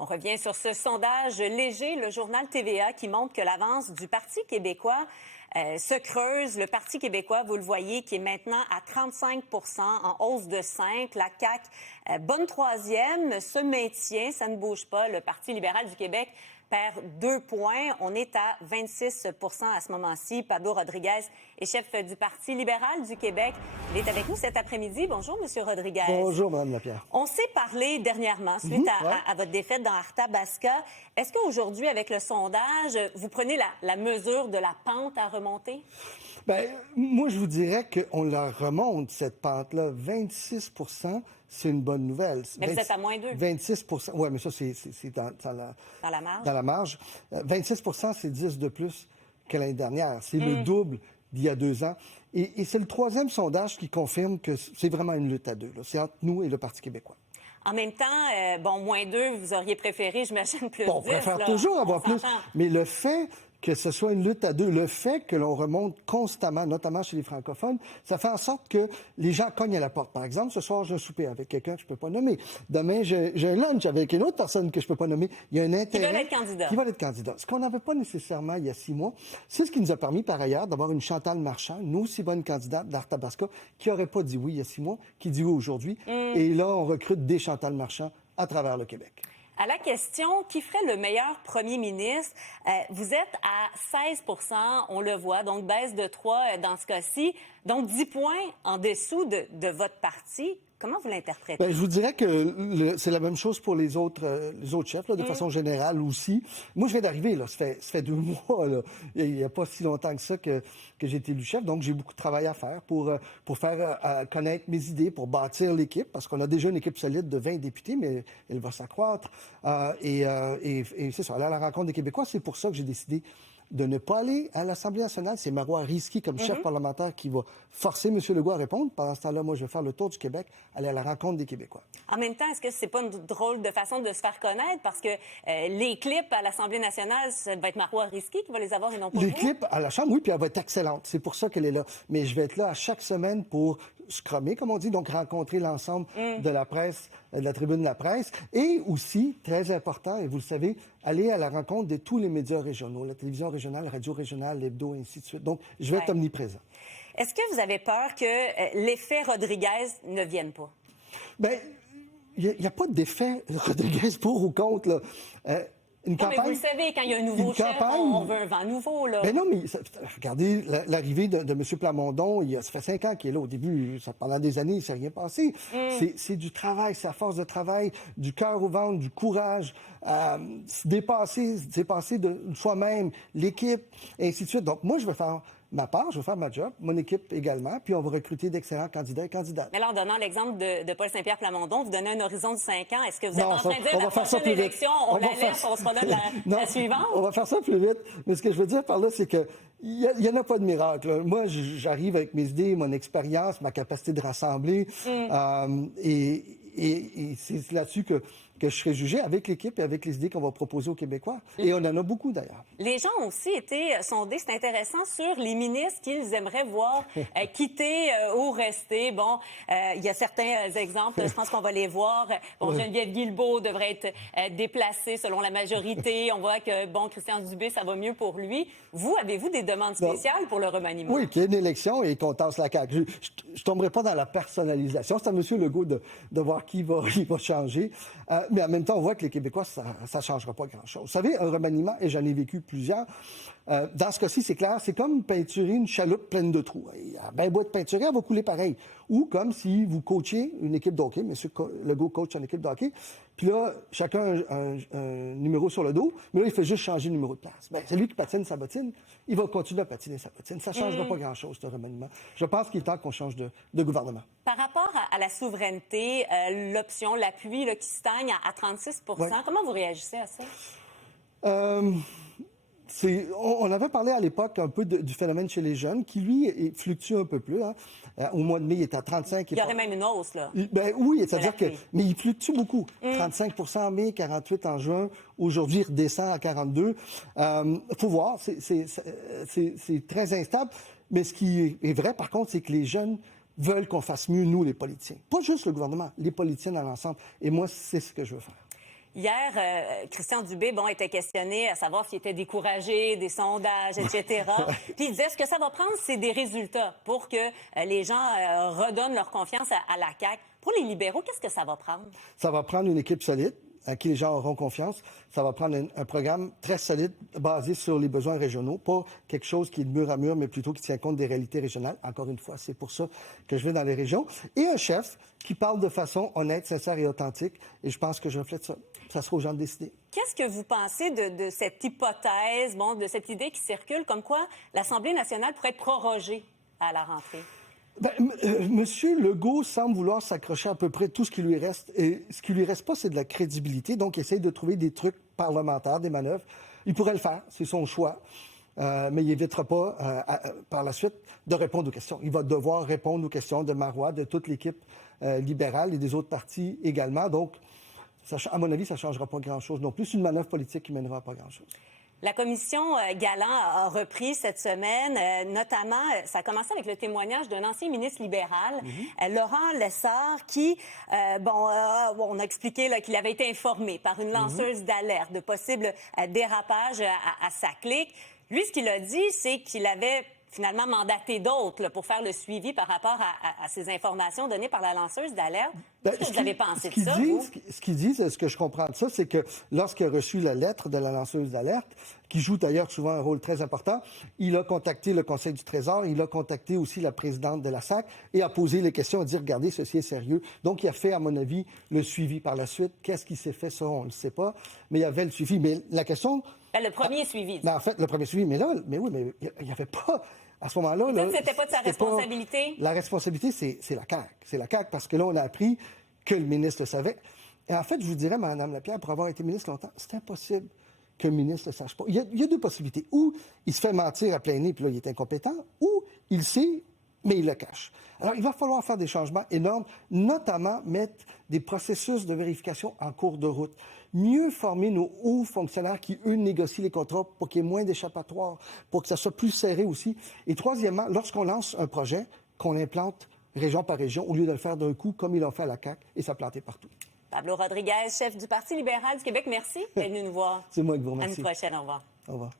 On revient sur ce sondage léger, le journal TVA, qui montre que l'avance du Parti québécois se creuse. Le Parti québécois, vous le voyez, qui est maintenant à 35 % en hausse de 5. La CAQ, bonne troisième, se maintient, ça ne bouge pas. Le Parti libéral du Québec perd 2 points. On est à 26 % à ce moment-ci. Pablo Rodriguez est chef du Parti libéral du Québec. Il est avec nous cet après-midi. Bonjour, Monsieur Rodriguez. Bonjour, Mme Lapierre. On s'est parlé dernièrement, suite à votre défaite dans Arthabasca. Est-ce qu'aujourd'hui, avec le sondage, vous prenez la mesure de la pente à remonter? Bien, moi, je vous dirais qu'on la remonte, cette pente-là. 26 % c'est une bonne nouvelle. Mais vous êtes à moins 2. 26 oui, mais ça, c'est dans la marge. Dans la marge. 26 % c'est 10 de plus que l'année dernière. C'est le double d'il y a 2 ans. Et c'est le troisième sondage qui confirme que c'est vraiment une lutte à deux. C'est entre nous et le Parti québécois. En même temps, moins 2, vous auriez préféré, j'imagine, plus 10. On préfère toujours avoir plus. Mais le fait que ce soit une lutte à deux, le fait que l'on remonte constamment, notamment chez les francophones, ça fait en sorte que les gens cognent à la porte. Par exemple, ce soir, j'ai un souper avec quelqu'un que je peux pas nommer. Demain, j'ai un lunch avec une autre personne que je peux pas nommer. Il y a un intérêt. Qui va être candidat. Ce qu'on n'avait pas nécessairement il y a 6 mois, c'est ce qui nous a permis, par ailleurs, d'avoir une Chantal Marchand, une aussi bonne candidate d'Arthabasca, qui aurait pas dit oui il y a 6 mois, qui dit oui aujourd'hui. Et là, on recrute des Chantal Marchand à travers le Québec. À la question, qui ferait le meilleur premier ministre? Vous êtes à 16 %, on le voit, donc baisse de 3 dans ce cas-ci, donc 10 points en dessous de votre parti. Comment vous l'interprétez? Bien, je vous dirais que c'est la même chose pour les autres chefs, là, de façon générale aussi. Moi, je viens d'arriver, là, ça fait 2 mois, là. Il n'y a pas si longtemps que ça que j'ai été élu chef, donc j'ai beaucoup de travail à faire pour faire connaître mes idées, pour bâtir l'équipe, parce qu'on a déjà une équipe solide de 20 députés, mais elle va s'accroître. Et c'est ça, aller à la rencontre des Québécois, c'est pour ça que j'ai décidé de ne pas aller à l'Assemblée nationale. C'est Marois Risky, comme chef parlementaire, qui va forcer M. Legault à répondre. Pendant ce temps-là, moi, je vais faire le tour du Québec, aller à la rencontre des Québécois. En même temps, est-ce que c'est pas une drôle de façon de se faire connaître? Parce que les clips à l'Assemblée nationale, ça va être Marois Risky qui va les avoir et non pas Les vous? clips à la Chambre, oui, puis elle va être excellente. C'est pour ça qu'elle est là. Mais je vais être là à chaque semaine pour scrummer, comme on dit, donc rencontrer l'ensemble de la presse, de la tribune de la presse, et aussi, très important, et vous le savez, aller à la rencontre de tous les médias régionaux, la télévision régionale, la radio régionale, l'hebdo, et ainsi de suite. Donc, je vais être omniprésent. Est-ce que vous avez peur que l'effet Rodriguez ne vienne pas? Bien, il n'y a pas d'effet Rodriguez pour ou contre, là. Mais vous le savez, quand il y a un nouveau chef, on veut un vent nouveau, là. Ben non, mais regardez l'arrivée de M. Plamondon, ça fait 5 ans qu'il est là. Au début, pendant des années, il ne s'est rien passé. C'est du travail, c'est à force de travail, du cœur au ventre, du courage, se dépasser de soi-même, l'équipe, et ainsi de suite. Donc, moi, je vais faire ma part, je vais faire ma job, mon équipe également, puis on va recruter d'excellents candidats et candidates. Mais là, en donnant l'exemple de Paul Saint-Pierre Plamondon, vous donnez un horizon de 5 ans. Est-ce que vous êtes en train de dire la prochaine élection, on la laisse, on sera là de la suivante? On va faire ça plus vite. Mais ce que je veux dire par là, c'est que il y en a pas de miracle, là. Moi, j'arrive avec mes idées, mon expérience, ma capacité de rassembler, et c'est là-dessus que je serai jugé avec l'équipe et avec les idées qu'on va proposer aux Québécois. Et on en a beaucoup, d'ailleurs. Les gens ont aussi été sondés, c'est intéressant, sur les ministres qu'ils aimeraient voir quitter ou rester. Bon, il y a certains exemples, je pense qu'on va les voir. Bon, Geneviève Guilbeault devrait être déplacée selon la majorité. On voit que, bon, Christian Dubé, ça va mieux pour lui. Vous, avez-vous des demandes spéciales pour le remaniement? Oui, qu'il y ait une élection et qu'on tasse la CAQ. Je tomberai pas dans la personnalisation. C'est à M. Legault de voir qui va changer. Mais en même temps, on voit que les Québécois, ça changera pas grand-chose. Vous savez, un remaniement, et j'en ai vécu plusieurs, dans ce cas-ci, c'est clair, c'est comme peinturer une chaloupe pleine de trous. Il y a bien beau de peinturer, elle va couler pareil. Ou comme si vous coachiez une équipe de hockey, M. Legault coach une équipe de hockey, puis là, chacun a un numéro sur le dos, mais là, il fait juste changer le numéro de place. Bien, c'est lui qui patine sa bottine, il va continuer à patiner sa bottine. Ça ne changera pas grand-chose, ce remaniement. Je pense qu'il est temps qu'on change de gouvernement. Par rapport à la souveraineté, l'option, l'appui qui stagne à 36 %, comment vous réagissez à ça? On avait parlé à l'époque un peu du phénomène chez les jeunes, qui, lui, fluctue un peu plus. Hein. Au mois de mai, il est à 35. Il y aurait même une hausse, là. Ben oui, c'est-à-dire que... Mais il fluctue beaucoup. 35 % en mai, 48 en juin. Aujourd'hui, il redescend à 42. Faut voir, c'est très instable. Mais ce qui est vrai, par contre, c'est que les jeunes veulent qu'on fasse mieux, nous, les politiciens. Pas juste le gouvernement, les politiciens dans l'ensemble. Et moi, c'est ce que je veux faire. Hier, Christian Dubé, était questionné à savoir s'il était découragé des sondages, etc. Puis il disait, ce que ça va prendre, c'est des résultats pour que les gens redonnent leur confiance à la CAQ. Pour les libéraux, qu'est-ce que ça va prendre? Ça va prendre une équipe solide, à qui les gens auront confiance. Ça va prendre un programme très solide, basé sur les besoins régionaux, pas quelque chose qui est de mur à mur, mais plutôt qui tient compte des réalités régionales. Encore une fois, c'est pour ça que je vais dans les régions. Et un chef qui parle de façon honnête, sincère et authentique. Et je pense que je reflète ça. Ça sera aux gens de décider. Qu'est-ce que vous pensez de cette hypothèse, de cette idée qui circule, comme quoi l'Assemblée nationale pourrait être prorogée à la rentrée? Monsieur Legault semble vouloir s'accrocher à peu près tout ce qui lui reste. Et ce qui lui reste pas, c'est de la crédibilité. Donc, il essaye de trouver des trucs parlementaires, des manœuvres. Il pourrait le faire, c'est son choix. Mais il n'évitera pas, par la suite, de répondre aux questions. Il va devoir répondre aux questions de Marois, de toute l'équipe libérale et des autres partis également. Donc, à mon avis, ça ne changera pas grand-chose non plus. C'est une manœuvre politique qui mènera à pas grand-chose. La commission Galland a repris cette semaine, notamment, ça a commencé avec le témoignage d'un ancien ministre libéral, Laurent Lessard, qui, on a expliqué qu'il avait été informé par une lanceuse d'alerte de possibles dérapages à sa clique. Lui, ce qu'il a dit, c'est qu'il avait finalement mandaté d'autres pour faire le suivi par rapport à ces informations données par la lanceuse d'alerte. Qu'est-ce que vous avez pensé de ça, vous? Ce qu'il dit, ce que je comprends de ça, c'est que lorsqu'il a reçu la lettre de la lanceuse d'alerte, qui joue d'ailleurs souvent un rôle très important, il a contacté le Conseil du Trésor, il a contacté aussi la présidente de la SAC et a posé les questions, a dit, regardez, ceci est sérieux. Donc, il a fait, à mon avis, le suivi par la suite. Qu'est-ce qui s'est fait, ça, on ne le sait pas. Mais il y avait le suivi. Mais la question... Le premier suivi. En fait, le premier suivi, mais il n'y avait pas... À ce moment-là... C'était pas de sa responsabilité? La responsabilité, c'est la CAQ. C'est la CAQ parce que là, on a appris que le ministre le savait. Et en fait, je vous dirais, Mme Lapierre, pour avoir été ministre longtemps, c'est impossible qu'un ministre ne le sache pas. Il y a deux possibilités. Ou il se fait mentir à plein nez, puis là, il est incompétent, ou il sait, mais il le cache. Alors, il va falloir faire des changements énormes, notamment mettre des processus de vérification en cours de route. Mieux former nos hauts fonctionnaires qui, eux, négocient les contrats pour qu'il y ait moins d'échappatoires, pour que ça soit plus serré aussi. Et troisièmement, lorsqu'on lance un projet, qu'on implante région par région, au lieu de le faire d'un coup, comme ils l'ont fait à la CAQ, et ça planter partout. Pablo Rodriguez, chef du Parti libéral du Québec, merci d'être venu nous voir. C'est moi qui vous remercie. À une prochaine, au revoir. Au revoir.